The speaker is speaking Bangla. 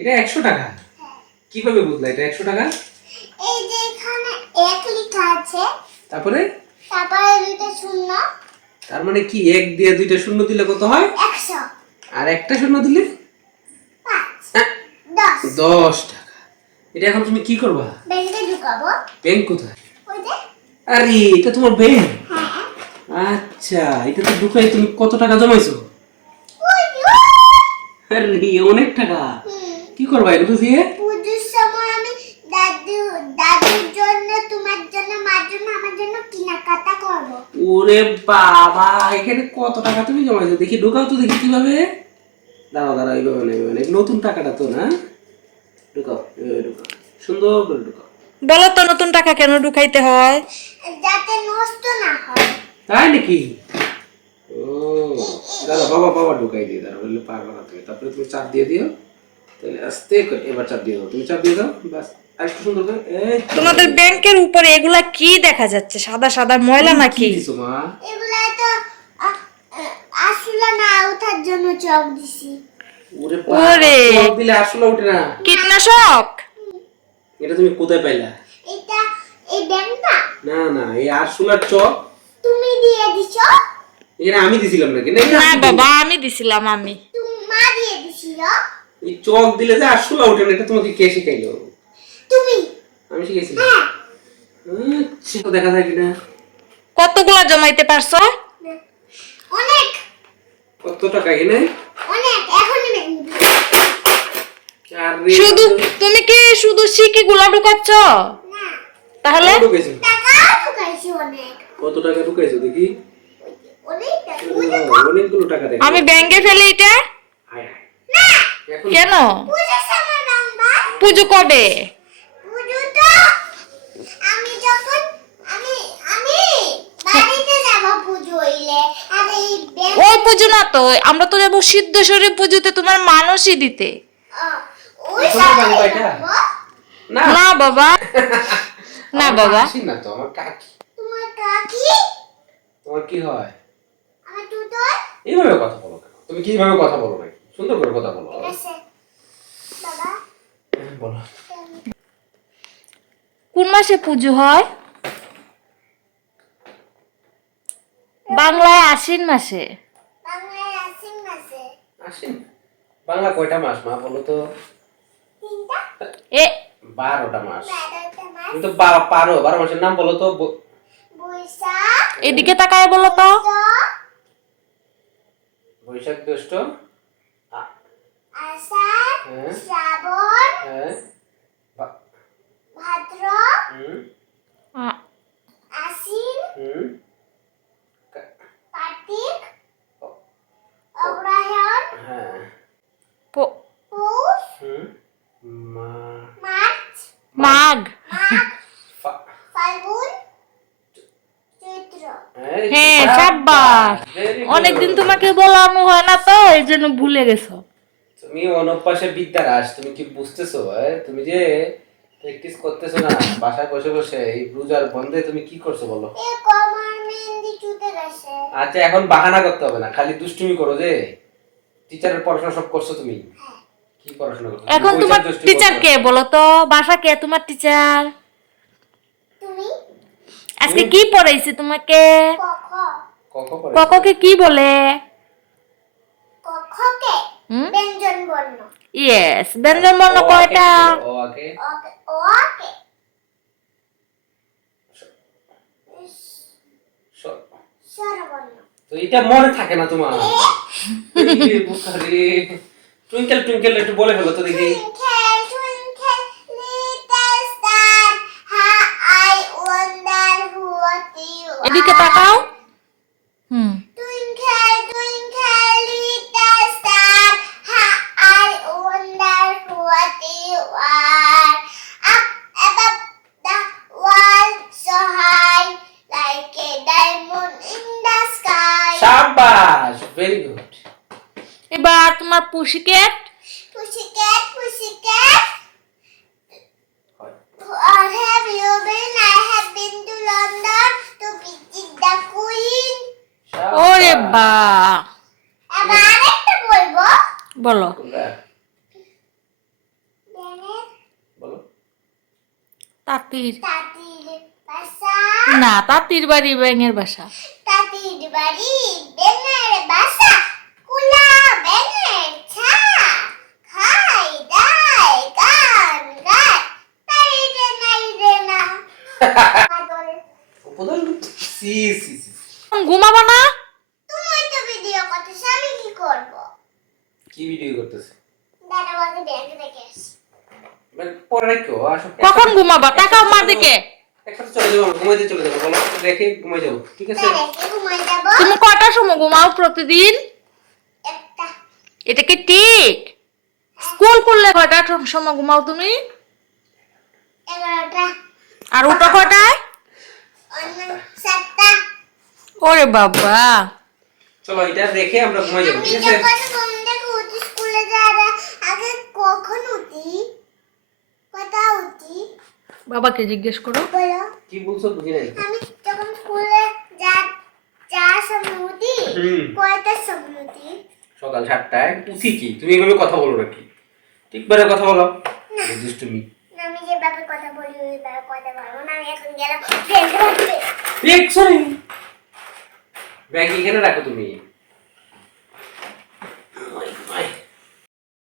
এটা 100 টাকা? কিভাবে বুঝলা এটা 100 টাকা? এই যে এখানে 1 লেখা আছে, তারপরে দুইটা শূন্য। তার মানে কি 1 দিয়ে দুইটা শূন্য দিলে কত হয়? 100। আর একটা শূন্য দিলে 5 10। 10 টাকা। এটা এখন তুমি কি করবা? ব্যাংকে ঢুকাবো। ব্যাংক কোথায়? ওই যে। আরে এটা তোমার ব্যাংক? হ্যাঁ। আচ্ছা, এটা তো ঢুকাই তুমি কত টাকা জমাইছো? ওই আরে অনেক টাকা। হুম। কি করবা এগুলো দিয়ে? পুজোর সময় আমি দাদুর জন্য, তোমার জন্য, মার জন্য, আমার জন্য কেনাকাটা করবো। ওরে বাবা, এখানে কত টাকা তুমি জমাইছো? দেখি ঢুকাও তো দেখি কিভাবে। দাঁড়াও দাঁড়াও, এইভাবে না, এইভাবে না। নতুন টাকাটা তো না? ঢুকাও, এইভাবে ঢুকাও, সুন্দর করে ঢুকাও। বলো তো নতুন টাকা কেন ঢুকাইতে হয়? যাতে নষ্ট না হয়। তাই নাকি? ও দাঁড়াও, বাবা বাবা ঢুকাই দিয়ে, দাঁড়াও, বললে পারবে না তুমি। তারপরে তুমি চাপ দিয়ে দিও, তাহলে আস্তে করে এবার চাপ দিয়ে দাও। তুমি চাপ দিয়ে দাও, বাস। আরেকটু সুন্দর করে। এই তো। তোমাদের ব্যাংকের উপরে এগুলা কি দেখা যাচ্ছে? সাদা সাদা ময়লা কি নাকি? দিছো মা? এগুলা তো আসলে না ওঠার জন্য চক দিছি। ওরে ওরে। বাবা, চক দিলে আসলে ওঠে না। কীটনাশক? এটা তুমি কোথায় পাইলা? এটা এই ব্যাংকটা না না, এই আরশোলার চক তুমি দিয়ে দিছো? এখানে আমি দিছিলাম নাকি? না, না বাবা, আমি দিছিলাম আমি। তুমি মা দিয়ে দিছিল? এই চক দিলে যে আরশোলা ওঠে না, এটা তোমাকে কে শিখাইলো? তুমি? আমি শিখাইছিলাম। হ্যাঁ। আচ্ছা, তো দেখা যায় কিনা। কতগুলা জমাইতে পারছো? অনেক কত টাকা এখানে? অনেক। এখনই ব্যাংক আরে শুধু তুমি কি শুধু সিকি গুলা ঢুকাচ্ছ? না, তাহলে কত ঢুকাইছো? টাকা ঢুকাইছি অনেক। কত টাকা ঢুকাইছো দেখি? অনেক টাকা। অনেকগুলো টাকা দেখো। আমি ব্যাংকে ফেলে এটা? হায় হায়। না, এখন কেন? পুজোর সময় বাবা। পুজো কবে? পুজো তো আমি যখন আমি আমি বাড়িতে যাব পুজো হইলে। আর এই ব্যাংক ওই পুজো না তো, আমরা তো যাবো সিদ্ধেশ্বরী পুজোতে তোমার মানসী দিতে। ওই তোমার সময় বাড়ি কয়টা? যাবো। না না বাবা, না আমার বাবা। কাকি না তো, আমার কাকি। তোমার কাকি? তোমার কি হয়? আমার দুধর? এইভাবে কথা বলো কেন? তুমি কি এইভাবে কথা বলো নাকি? সুন্দর করে কথা বলো। আছে বাবা। বলো। কোন মাসে পুজো হয়? বাংলায় আশ্বিন মাসে। বাংলায় আশ্বিন মাসে। আশ্বিন? বাংলা কয়টা মাস মা বলো তো? 3টা? এ 12টা মাস। 12টা মাস। তুমি তো পারো। 12 মাসের নাম বলো তো। বৈশাখ, এদিকে তাকায় বলো তো। বৈশাখ, জ্যৈষ্ঠ, আষাঢ়, হ্যাঁ শ্রাবণ, হ্যাঁ, ভাদ্র, হুম আ- আশ্বিন, হুম, কার্তিক, অগ্রহায়ণ, হ্যাঁ, প- পৌষ, হুম, মা, মার্চ, মাঘ। ফা- ফাল্গুন, চৈত্র। এই তো, হ্যাঁ, সাবাস, সাব্বাস। very good. অনেকদিন তোমাকে বলানো হয় না তো, এই জন্য ভুলে গেছো। তুমি অনভ্যাসে বিদ্যা রাস, তুমি কি বুঝতেছো? তুমি যে প্র্যাকটিস করতেছো না বাসায় বসে বসে, এই ব্লুজার বন্ধে তুমি কি করছো বলো? এ কমার মেহেন্দি চুতে গেছে। আচ্ছা, এখন বাহানা করতে হবে না, খালি দুষ্টুমি করো যে। টিচারের পড়াশোনা সব করছো তুমি? কি পড়াশোনা করছো? এখন বৈশাখ তোমার জ্যৈষ্ঠ টিচার করছো। কে বলো তো? বাসা কে তোমার টিচার? তুমি? আজকে কি পড়াইছে তোমাকে? কখ। কখন পড়াইছো? কককে কি বলে? কখকে হুম? ব্যঞ্জন বর্ণ। ইয়েস, ব্যঞ্জন বর্ণ ও আগে কয়টা? কি বলে? ও আগে ওকে ওকে। স- স্বরবর্ণ। তো এটা মনে থাকে না তোমার? টুইঙ্কেল টুইঙ্কেল একটু বলে ফেলো তো দেখি। Twinkle, twinkle, little star, how I wonder what you are. এদিকে তাকাও। হুম। Twinkle, twinkle, little star, how I wonder what you are. Up above the world, so high, like a diamond in the sky. শাবাশ, ভেরি গুড। এবার তোমার পুষিকেট। Pussycat, pussycat. Where have you been? I have been to London to visit the Queen. ওরে বা, আবার আরেকটা বলবো। বলো। কোনটা? তাঁতির তাঁতির বাসা না, তাঁতির বাড়ি ব্যাঙের বাসা। তাঁতির বাড়ি বেঙের বাসা কুলা বেঙের ছা খাই দাই গান গায় তাই রে নাই রে না পাগল উপদল সি সি সি ঘুমাবো না? তুমি তো ভিডিও করতেছ আমি কি করব কি ভিডিও করতেছে? দাদা বলে ব্যাংক থেকে আসি পরে রাখো আসো। কখন ঘুমাবা? তাকাও মার দিকে। একসাথে চলে যাবো, ঘুমাইতে চলে যাবো, বলো রেখে ঘুমাই যাবো, ঠিক আছে? রেখে ঘুমাই যাব তুমি কটার সময় ঘুমাও প্রতিদিন? একটা এটা কি ঠিক? স্কুল করলে কয়টার সময় ঘুমাও তুমি? 11টা আর উঠো কয়টায়? অন্য 7টা ওরে বাবা, চলো এটা রেখে আমরা ঘুমাই যাবো, আমি ঠিক আছে? যখন ঘুম থেকে উঠি স্কুলে যাওয়ার আগে কখন উঠি কটা উঠি বাবাকে জিজ্ঞেস করো। বলো কি বলছো বুঝি নাই। আমি যখন স্কুলে যাওয়ার সময় উঠি হুম। কয়টার সময় উঠি সকাল 7টায় উঠি কি? তুমি এভাবে কথা বলো নাকি? ঠিকভাবে কথা বলো। দুষ্টুমি। আমি যেভাবে কথা বলি ওইভাবে কথা বলবো না আমি এখন গেলাম ব্যাংক রাখবে এক সরি। ব্যাগ এখানে রাখো তুমি।